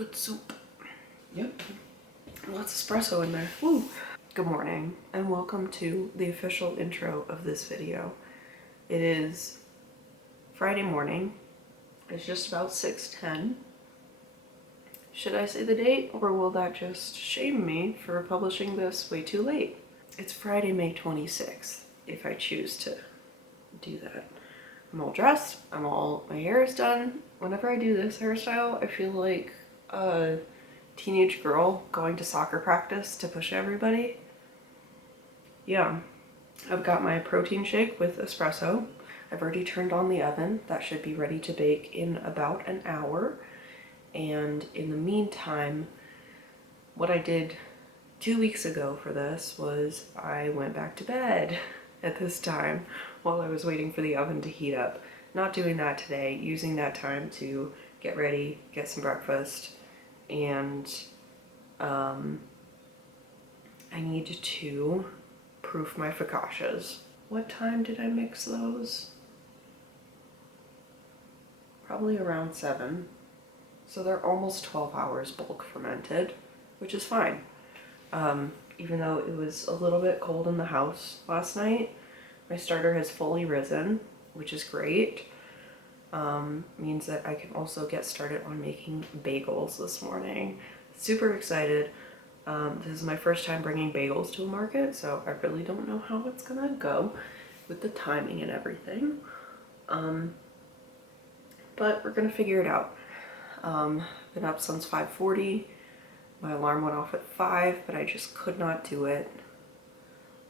Good soup. Yep. Lots of espresso in there. Woo. Good morning and welcome to the official intro of this video. It is Friday morning. It's just about 6:10. Should I say the date or will that just shame me for publishing this way too late? It's Friday, May 26th, if I choose to do that. I'm all dressed, my hair is done. Whenever I do this hairstyle, I feel like a teenage girl going to soccer practice to push everybody. Yeah, I've got my protein shake with espresso. I've already turned on the oven. That should be ready to bake in about an hour. And in the meantime, what I did 2 weeks ago for this was I went back to bed at this time while I was waiting for the oven to heat up. Not doing that today, using that time to get ready, get some breakfast, and I need to proof my focaccias. What time did I mix those? Probably around 7. So they're almost 12 hours bulk fermented, which is fine. Even though it was a little bit cold in the house last night, my starter has fully risen, which is great. Means that I can also get started on making bagels this morning. Super excited. This is my first time bringing bagels to a market, so I really don't know how it's gonna go with the timing and everything. But we're gonna figure it out. Been up since 5:40. My alarm went off at 5, but I just could not do it.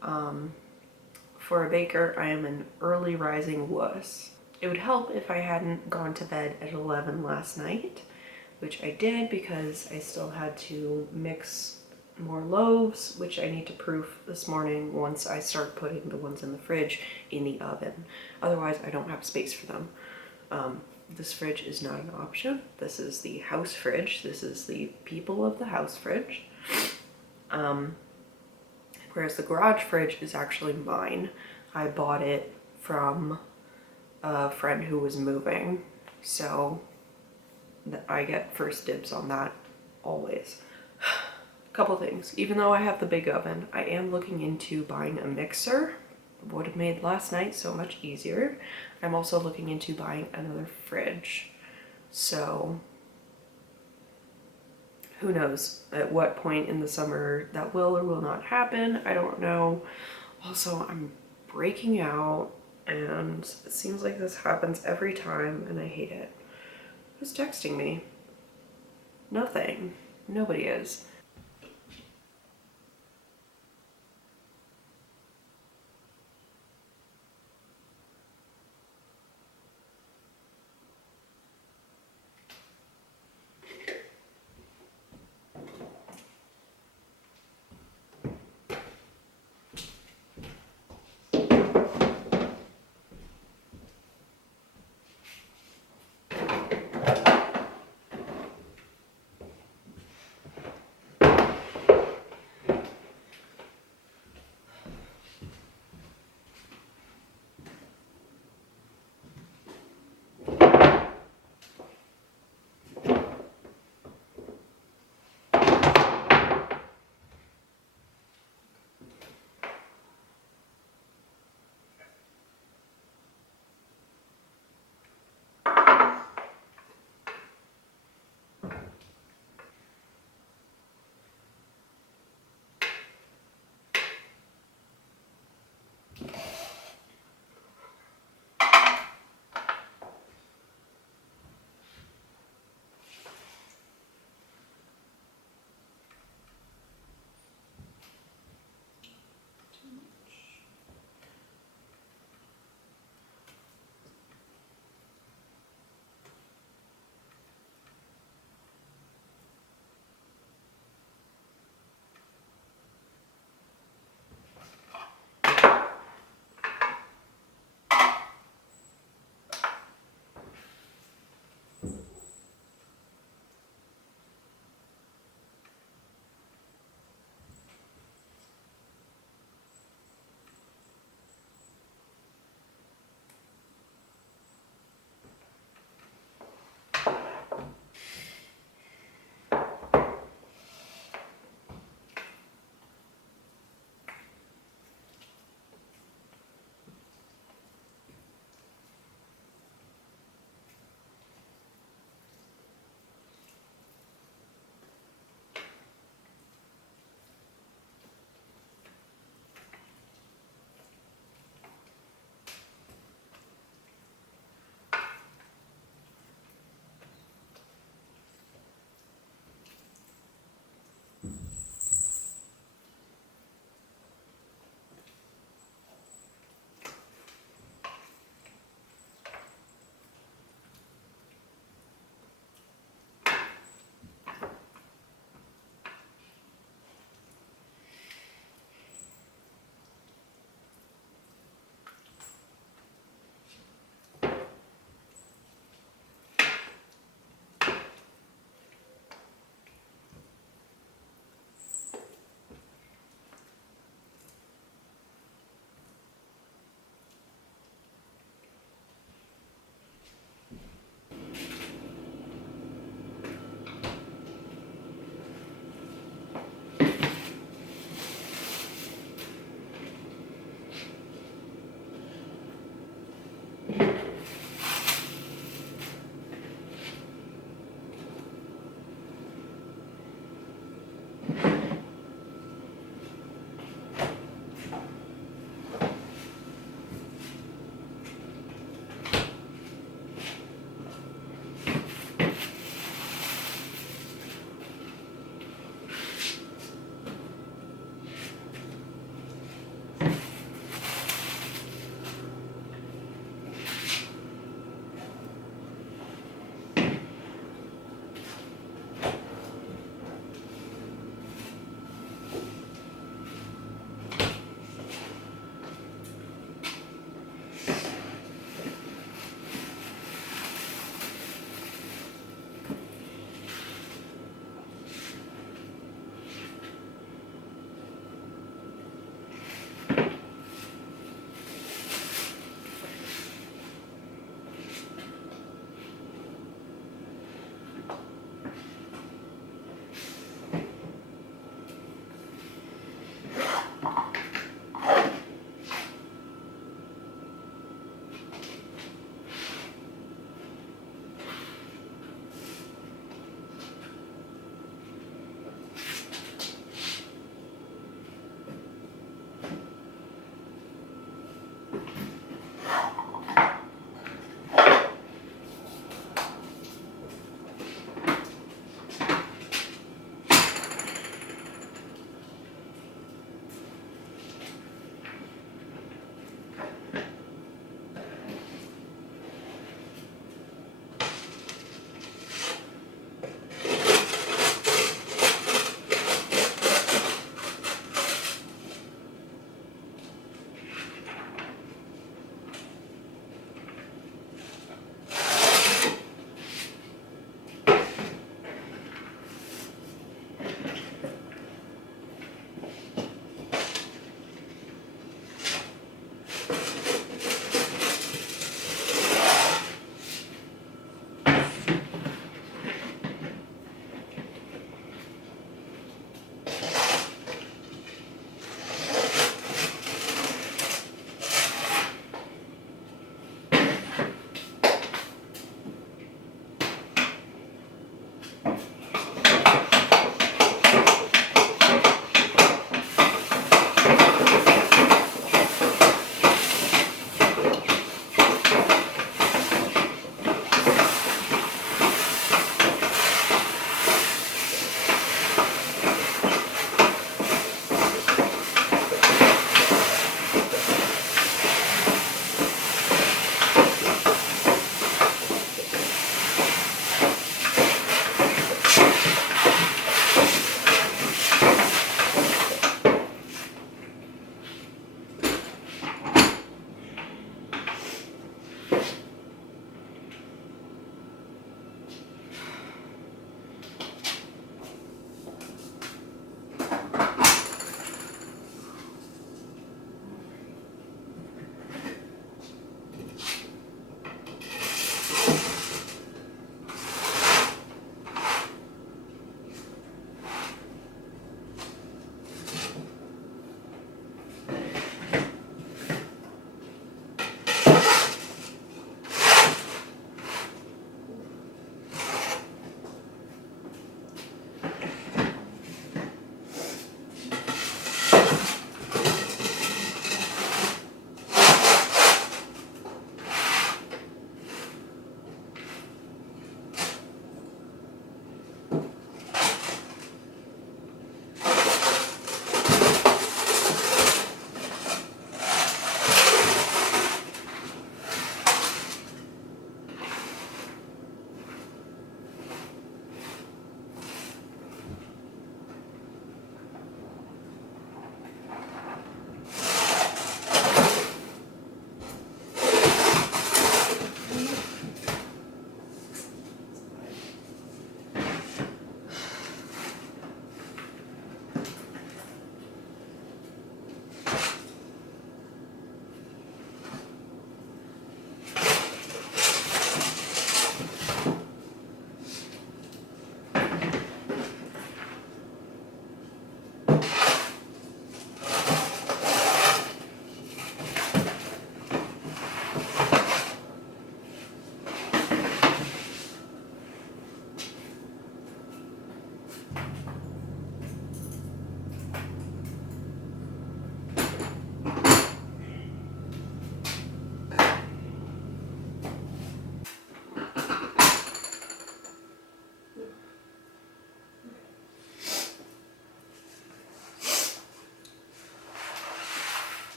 For a baker, I am an early rising wuss. It would help if I hadn't gone to bed at 11 last night, which I did because I still had to mix more loaves, which I need to proof this morning once I start putting the ones in the fridge in the oven. Otherwise, I don't have space for them. This fridge is not an option. This is the house fridge. This is the people of the house fridge. Whereas the garage fridge is actually mine. I bought it from a friend who was moving, so I get first dibs on that always. Couple things. Even though I have the big oven, I am looking into buying a mixer. Would have made last night so much easier. I'm also looking into buying another fridge. So who knows at what point in the summer that will or will not happen. I don't know. Also, I'm breaking out and it seems like this happens every time and I hate it. Who's texting me? Nothing. Nobody is.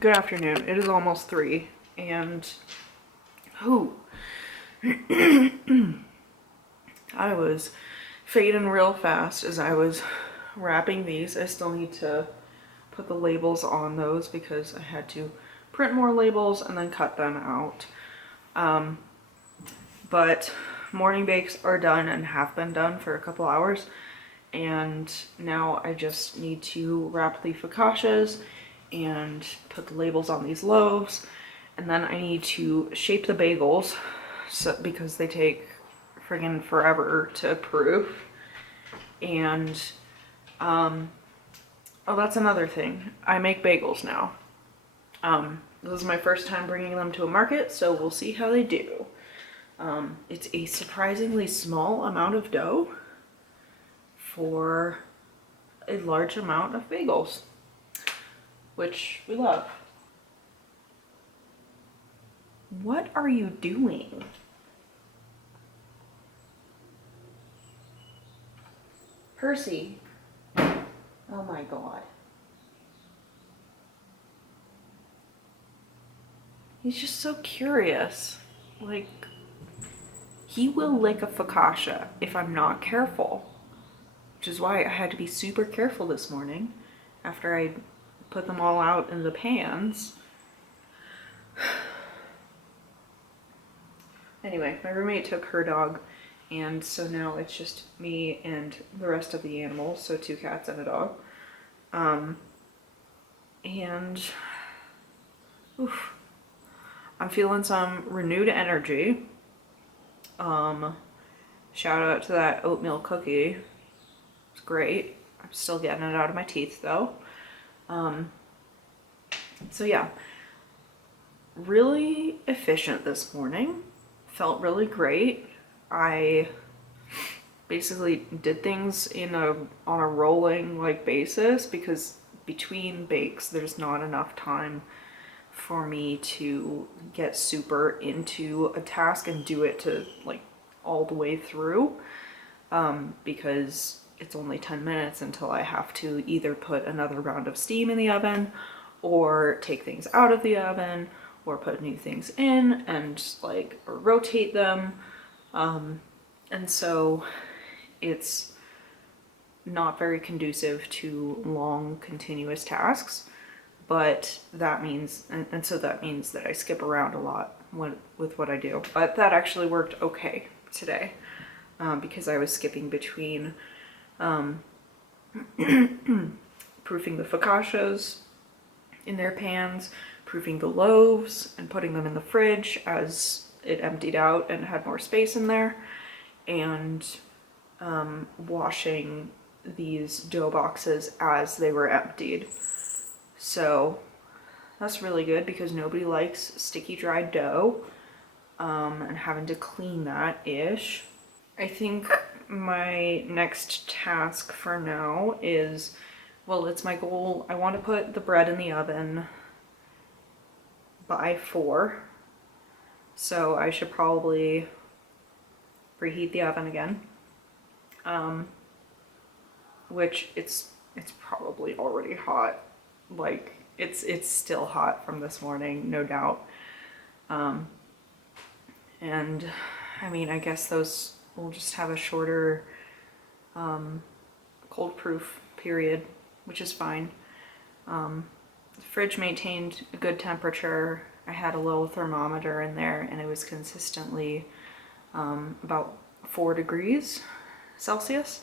Good afternoon. It is almost 3 and I was fading real fast as I was wrapping these. I still need to put the labels on those because I had to print more labels and then cut them out. But morning bakes are done and have been done for a couple hours. And now I just need to wrap the focaccias and put the labels on these loaves. And then I need to shape the bagels because they take friggin' forever to proof. And, oh, that's another thing. I make bagels now. This is my first time bringing them to a market, so we'll see how they do. It's a surprisingly small amount of dough for a large amount of bagels, which we love. What are you doing? Percy. Oh my God. He's just so curious. Like, he will lick a focaccia if I'm not careful. Which is why I had to be super careful this morning after I put them all out in the pans. Anyway, my roommate took her dog, and so now it's just me and the rest of the animals, so 2 cats and a dog. And Oof. I'm feeling some renewed energy. Shout out to that oatmeal cookie. It's great. I'm still getting it out of my teeth though. So yeah, really efficient this morning. Felt really great. I basically did things on a rolling like basis because between bakes there's not enough time for me to get super into a task and do it to like all the way through, because it's only 10 minutes until I have to either put another round of steam in the oven or take things out of the oven or put new things in and like rotate them. And so it's not very conducive to long continuous tasks, but that means, and so that means that I skip around a lot with what I do. But that actually worked okay today, because I was skipping between proofing the focaccias in their pans, proofing the loaves and putting them in the fridge as it emptied out and had more space in there, and washing these dough boxes as they were emptied. So that's really good because nobody likes sticky dry dough, and having to clean that ish. I think my next task for now is, well, it's my goal. I want to put the bread in the oven by 4. So I should probably preheat the oven again. Which it's probably already hot. Like it's still hot from this morning, no doubt. And I mean, I guess those will just have a shorter cold proof period, which is fine. The fridge maintained a good temperature. I had a little thermometer in there and it was consistently about 4 degrees Celsius.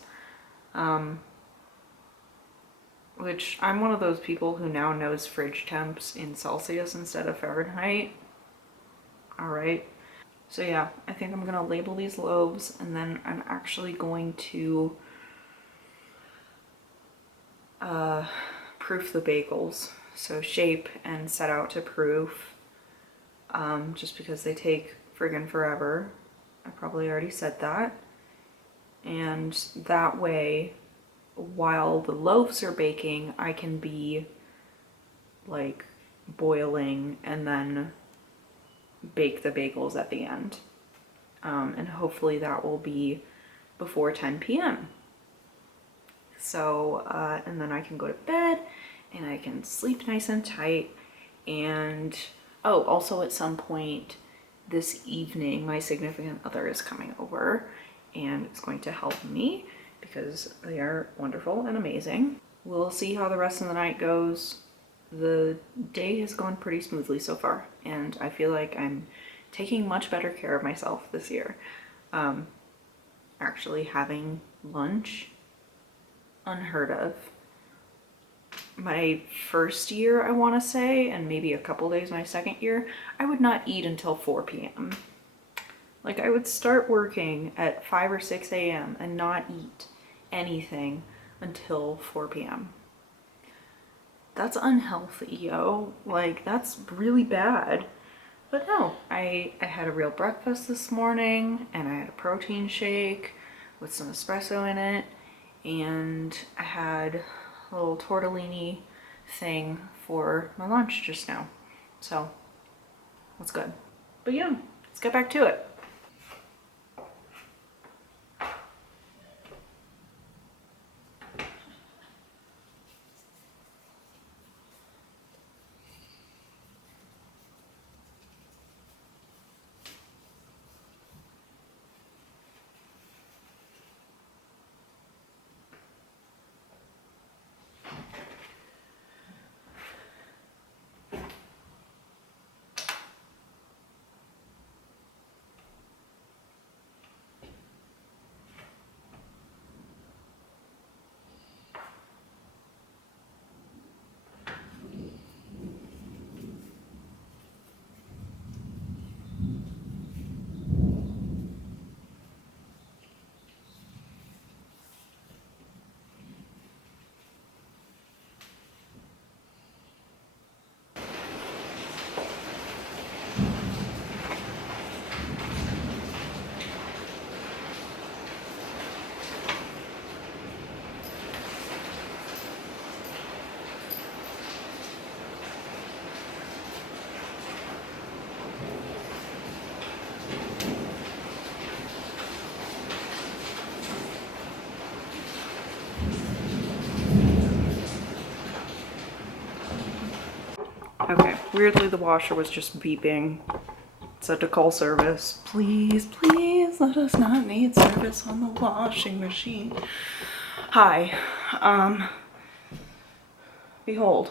Which I'm one of those people who now knows fridge temps in Celsius instead of Fahrenheit. All right. So yeah, I think I'm gonna label these loaves and then I'm actually going to proof the bagels. So shape and set out to proof, just because they take friggin' forever. I probably already said that. And that way, while the loaves are baking, I can be like boiling and then bake the bagels at the end. And hopefully that will be before 10 p.m. So, and then I can go to bed and I can sleep nice and tight. And, oh, also at some point this evening, my significant other is coming over and it's going to help me because they are wonderful and amazing. We'll see how the rest of the night goes. The day has gone pretty smoothly so far, and I feel like I'm taking much better care of myself this year. Actually having lunch, unheard of. My first year, I want to say, and maybe a couple days my second year, I would not eat until 4 p.m. Like I would start working at 5 or 6 a.m. and not eat anything until 4 p.m. That's unhealthy, yo. Like that's really bad. But no, I had a real breakfast this morning and I had a protein shake with some espresso in it, and I had a little tortellini thing for my lunch just now. So that's good. But yeah, let's get back to it. Weirdly, the washer was just beeping. Said to call service. Please, please let us not need service on the washing machine. Hi. Behold,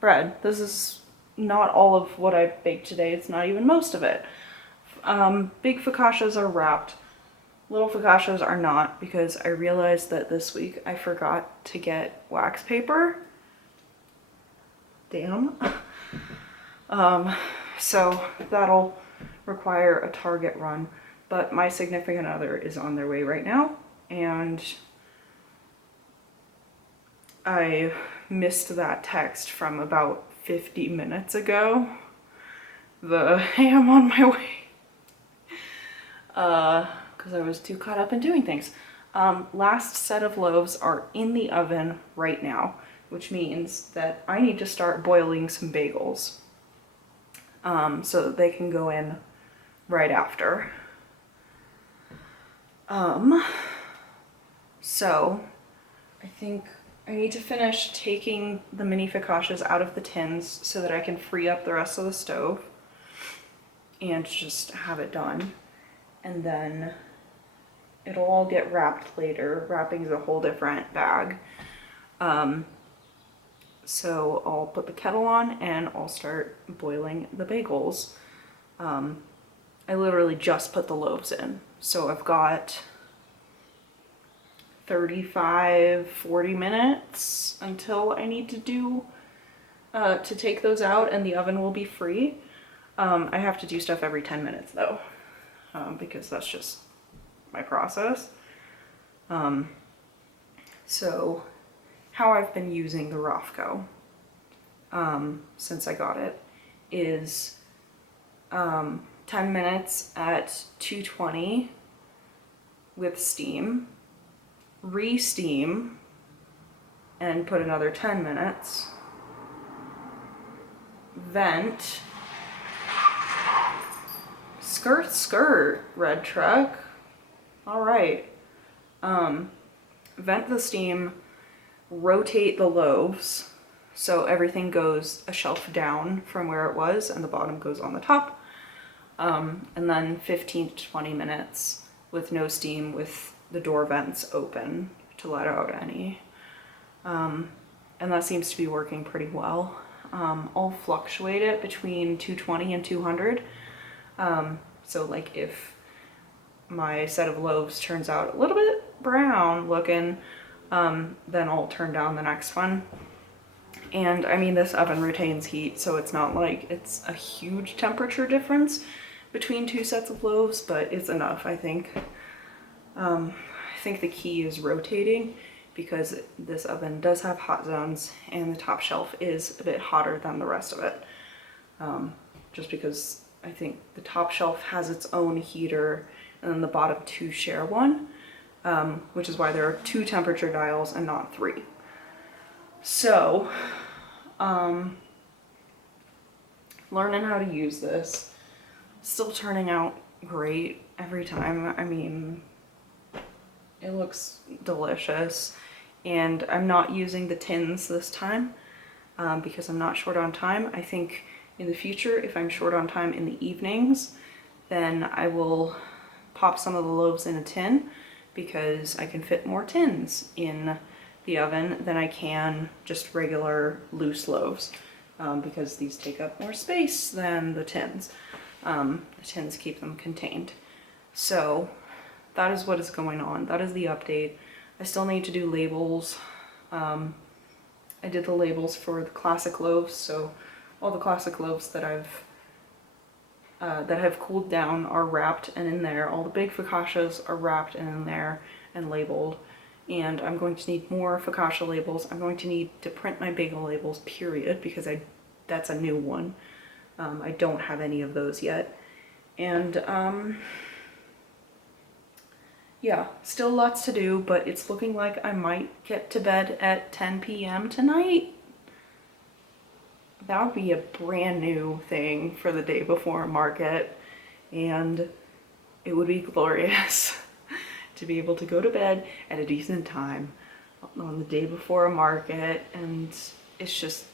bread. This is not all of what I baked today. It's not even most of it. Big focaccias are wrapped. Little focaccias are not, because I realized that this week I forgot to get wax paper. Damn. So that'll require a Target run, but my significant other is on their way right now, and I missed that text from about 50 minutes ago. Hey, I'm on my way. Because I was too caught up in doing things. Last set of loaves are in the oven right now, which means that I need to start boiling some bagels so that they can go in right after. So I think I need to finish taking the mini focaccias out of the tins so that I can free up the rest of the stove and just have it done. And then it'll all get wrapped later. Wrapping is a whole different bag. So I'll put the kettle on and I'll start boiling the bagels. I literally just put the loaves in. So I've got 35, 40 minutes until I need to take those out, and the oven will be free. I have to do stuff every 10 minutes though, because that's just my process. So how I've been using the Rofco since I got it is 10 minutes at 220 with steam, re-steam, and put another 10 minutes, vent, skirt, red truck, all right, vent the steam, rotate the loaves so everything goes a shelf down from where it was and the bottom goes on the top, and then 15 to 20 minutes with no steam, with the door vents open to let out any, and that seems to be working pretty well. I'll fluctuate it between 220 and 200, so like if my set of loaves turns out a little bit brown looking, then I'll turn down the next one. And I mean, this oven retains heat, so it's not like it's a huge temperature difference between two sets of loaves, but it's enough, I think. I think the key is rotating, because this oven does have hot zones and the top shelf is a bit hotter than the rest of it. Just because I think the top shelf has its own heater and then the bottom two share one, which is why there are two temperature dials and not three. So, learning how to use this, still turning out great every time. I mean, it looks delicious, and I'm not using the tins this time because I'm not short on time. I think in the future, if I'm short on time in the evenings, then I will pop some of the loaves in a tin, because I can fit more tins in the oven than I can just regular loose loaves, because these take up more space than the tins. The tins keep them contained. So that is what is going on. That is the update. I still need to do labels. I did the labels for the classic loaves, so all the classic loaves that that have cooled down are wrapped and in there. All the big focaccias are wrapped and in there and labeled. And I'm going to need more focaccia labels. I'm going to need to print my bagel labels, period, because that's a new one. I don't have any of those yet. And yeah, still lots to do, but it's looking like I might get to bed at 10 p.m. tonight. That would be a brand new thing for the day before market, and it would be glorious to be able to go to bed at a decent time on the day before a market. And it's just,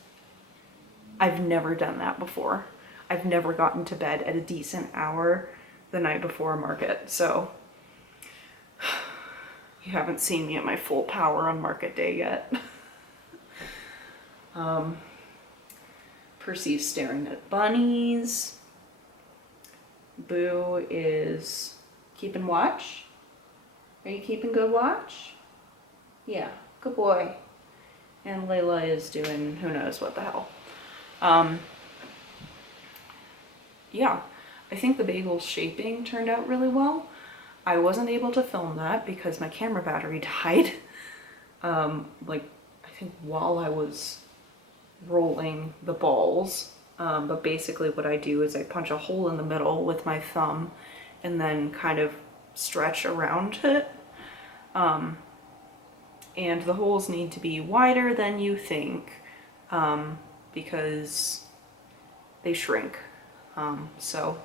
I've never done that before. I've never gotten to bed at a decent hour the night before a market, so you haven't seen me at my full power on market day yet. Percy's staring at bunnies. Boo is keeping watch. Are you keeping good watch? Yeah, good boy. And Layla is doing who knows what the hell. Yeah, I think the bagel shaping turned out really well. I wasn't able to film that because my camera battery died. Like, I think while I was rolling the balls. But basically what I do is I punch a hole in the middle with my thumb and then kind of stretch around it. And the holes need to be wider than you think, because they shrink. So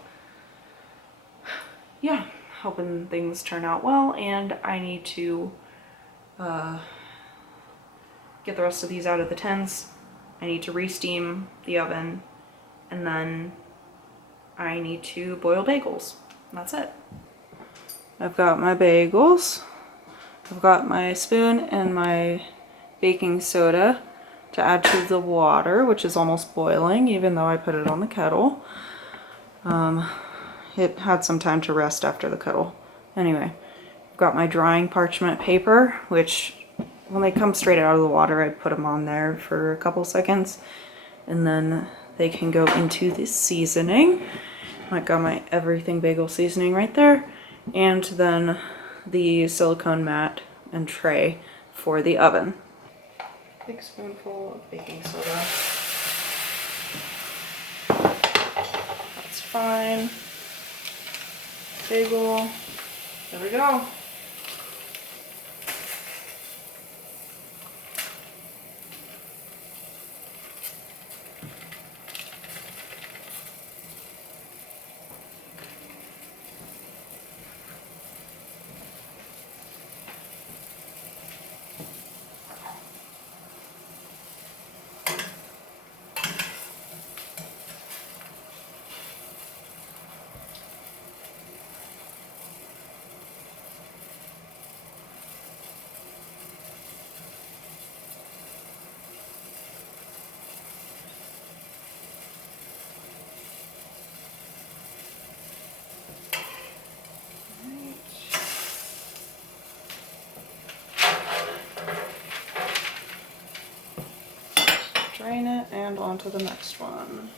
yeah, hoping things turn out well, and I need to get the rest of these out of the tins. I need to re-steam the oven, and then I need to boil bagels. That's it. I've got my bagels. I've got my spoon and my baking soda to add to the water, which is almost boiling, even though I put it on the kettle. It had some time to rest after the kettle. Anyway, I've got my drying parchment paper, which when they come straight out of the water, I put them on there for a couple seconds, and then they can go into the seasoning. I got my everything bagel seasoning right there, and then the silicone mat and tray for the oven. Big spoonful of baking soda. That's fine. Bagel. There we go. Drain it and on to the next one.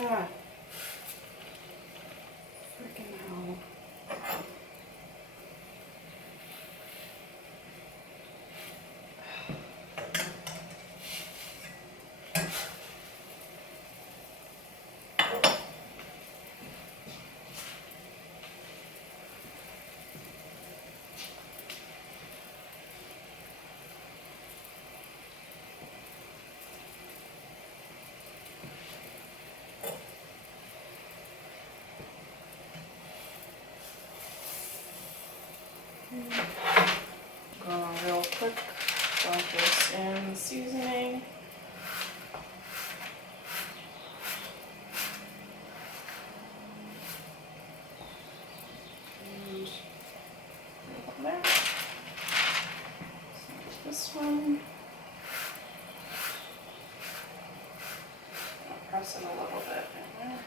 Ah. Freaking hell. Go on real quick, dump this in the seasoning. And there. This one. I'll press it a little bit in there.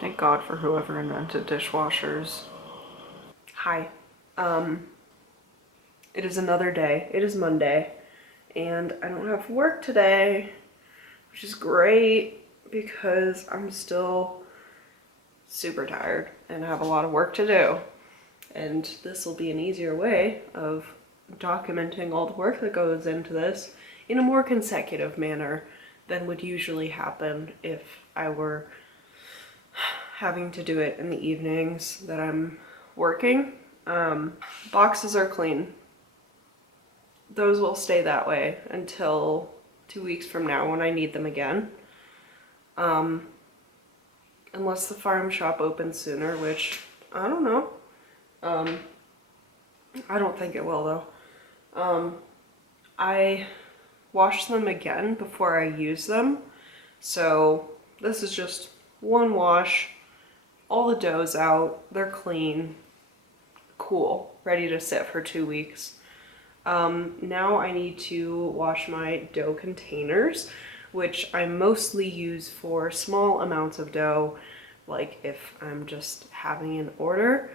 Thank God for whoever invented dishwashers. Hi. It is another day. It is Monday, and I don't have work today, which is great because I'm still super tired and have a lot of work to do. And this will be an easier way of documenting all the work that goes into this in a more consecutive manner than would usually happen if I were having to do it in the evenings that I'm working. Boxes are clean. Those will stay that way until 2 weeks from now when I need them again. Unless the farm shop opens sooner, which I don't know. I don't think it will though. I wash them again before I use them. So this is just one wash. All the dough's out, they're clean, cool, ready to sit for 2 weeks. Now I need to wash my dough containers, which I mostly use for small amounts of dough, like if I'm just having an order.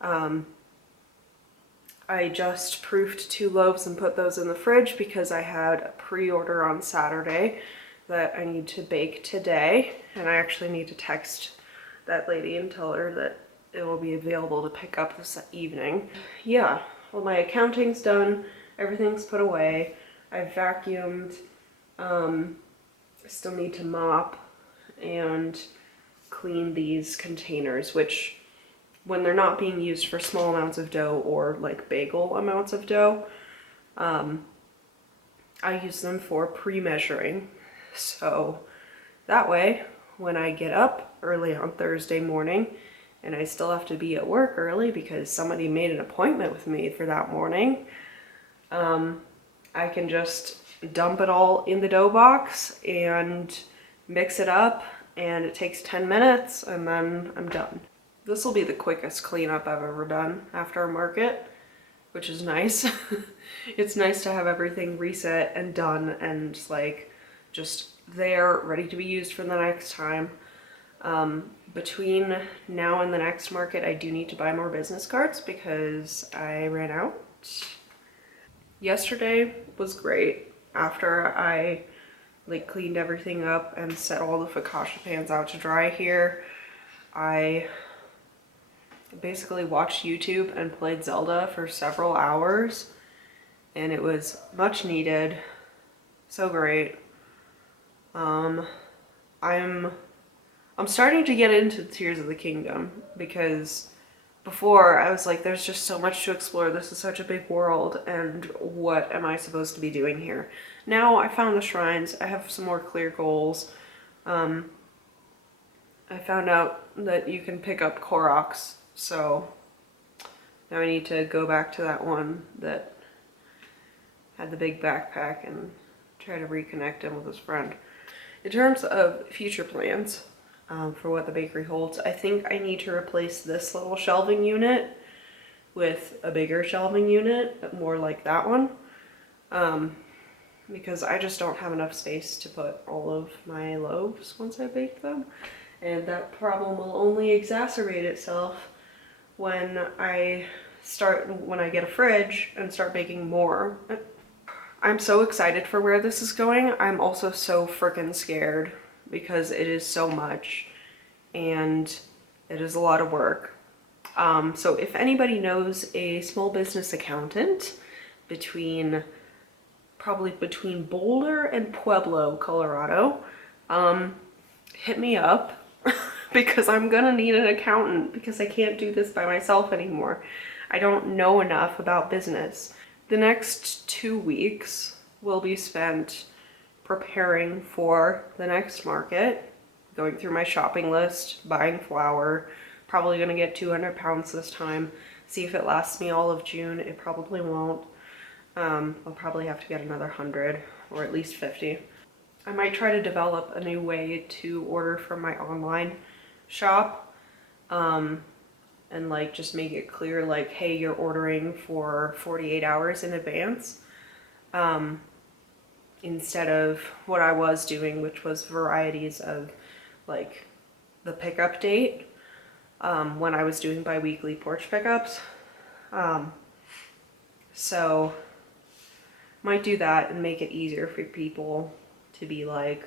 I just proofed 2 loaves and put those in the fridge because I had a pre-order on Saturday that I need to bake today, and I actually need to text that lady and tell her that it will be available to pick up this evening. Yeah, well, my accounting's done, everything's put away, I've vacuumed, I still need to mop and clean these containers, which when they're not being used for small amounts of dough or like bagel amounts of dough, I use them for pre-measuring. So that way, when I get up early on Thursday morning and I still have to be at work early because somebody made an appointment with me for that morning, I can just dump it all in the dough box and mix it up, and it takes 10 minutes and then I'm done. This will be the quickest cleanup I've ever done after a market, which is nice. It's nice to have everything reset and done and like just there, ready to be used for the next time. Between now and the next market, I do need to buy more business cards because I ran out. Yesterday was great. After I like cleaned everything up and set all the focaccia pans out to dry here, I basically watched YouTube and played Zelda for several hours, and it was much needed. So great. I'm starting to get into Tears of the Kingdom because before I was like, there's just so much to explore. This is such a big world, and what am I supposed to be doing here? Now I found the shrines. I have some more clear goals. I found out that you can pick up Koroks, so now I need to go back to that one that had the big backpack and try to reconnect him with his friend. In terms of future plans for what the bakery holds, I think I need to replace this little shelving unit with a bigger shelving unit, more like that one, because I just don't have enough space to put all of my loaves once I bake them. And that problem will only exacerbate itself when I get a fridge and start baking more. I'm so excited for where this is going. I'm also so freaking scared because it is so much and it is a lot of work. So if anybody knows a small business accountant probably between Boulder and Pueblo, Colorado, hit me up because I'm gonna need an accountant because I can't do this by myself anymore. I don't know enough about business. The next 2 weeks will be spent preparing for the next market, going through my shopping list, buying flour, probably gonna get 200 pounds this time, see if it lasts me all of June. It probably won't. I'll probably have to get another 100 or at least 50. I might try to develop a new way to order from my online shop, and like just make it clear like, hey, you're ordering for 48 hours in advance, instead of what I was doing, which was varieties of like the pickup date when I was doing bi-weekly porch pickups. So might do that and make it easier for people to be like,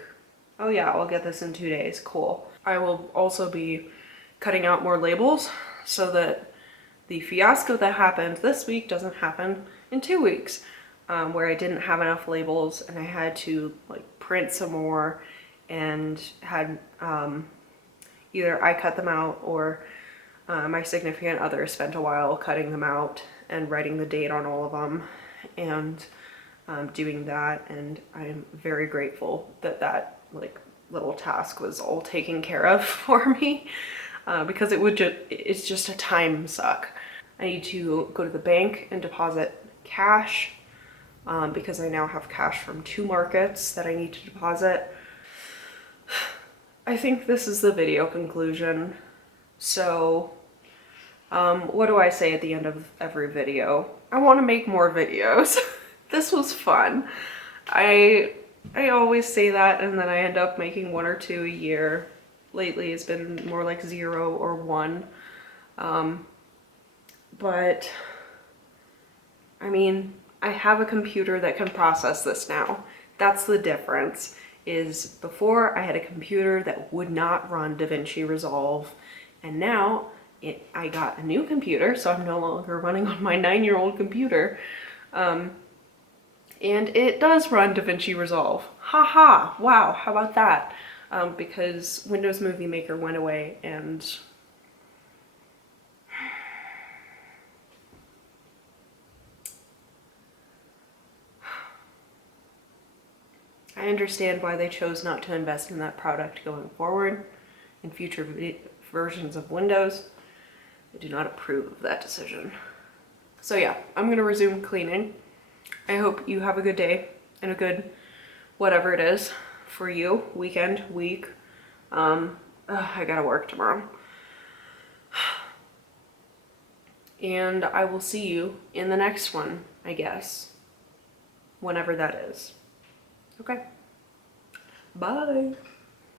oh yeah, I'll get this in 2 days, cool. I will also be cutting out more labels so that the fiasco that happened this week doesn't happen in 2 weeks, where I didn't have enough labels and I had to like print some more and had either I cut them out or my significant other spent a while cutting them out and writing the date on all of them and doing that. And I'm very grateful that that like little task was all taken care of for me, because it's just a time suck. I need to go to the bank and deposit cash because I now have cash from 2 markets that I need to deposit. I think this is the video conclusion. So what do I say at the end of every video? I want to make more videos. This was fun. I always say that and then I end up making 1 or 2 a year. Lately it's been more like 0 or 1. But I mean, I have a computer that can process this now. That's the difference. Is before I had a computer that would not run DaVinci Resolve, and now I got a new computer, so I'm no longer running on my 9-year-old computer, and it does run DaVinci Resolve. Haha, wow, how about that? Because Windows Movie Maker went away and I understand why they chose not to invest in that product going forward in future versions of Windows. I do not approve of that decision. So yeah, I'm gonna resume cleaning. I hope you have a good day and a good whatever it is for you, weekend, week. I gotta work tomorrow. And I will see you in the next one, I guess. Whenever that is. Okay. Bye.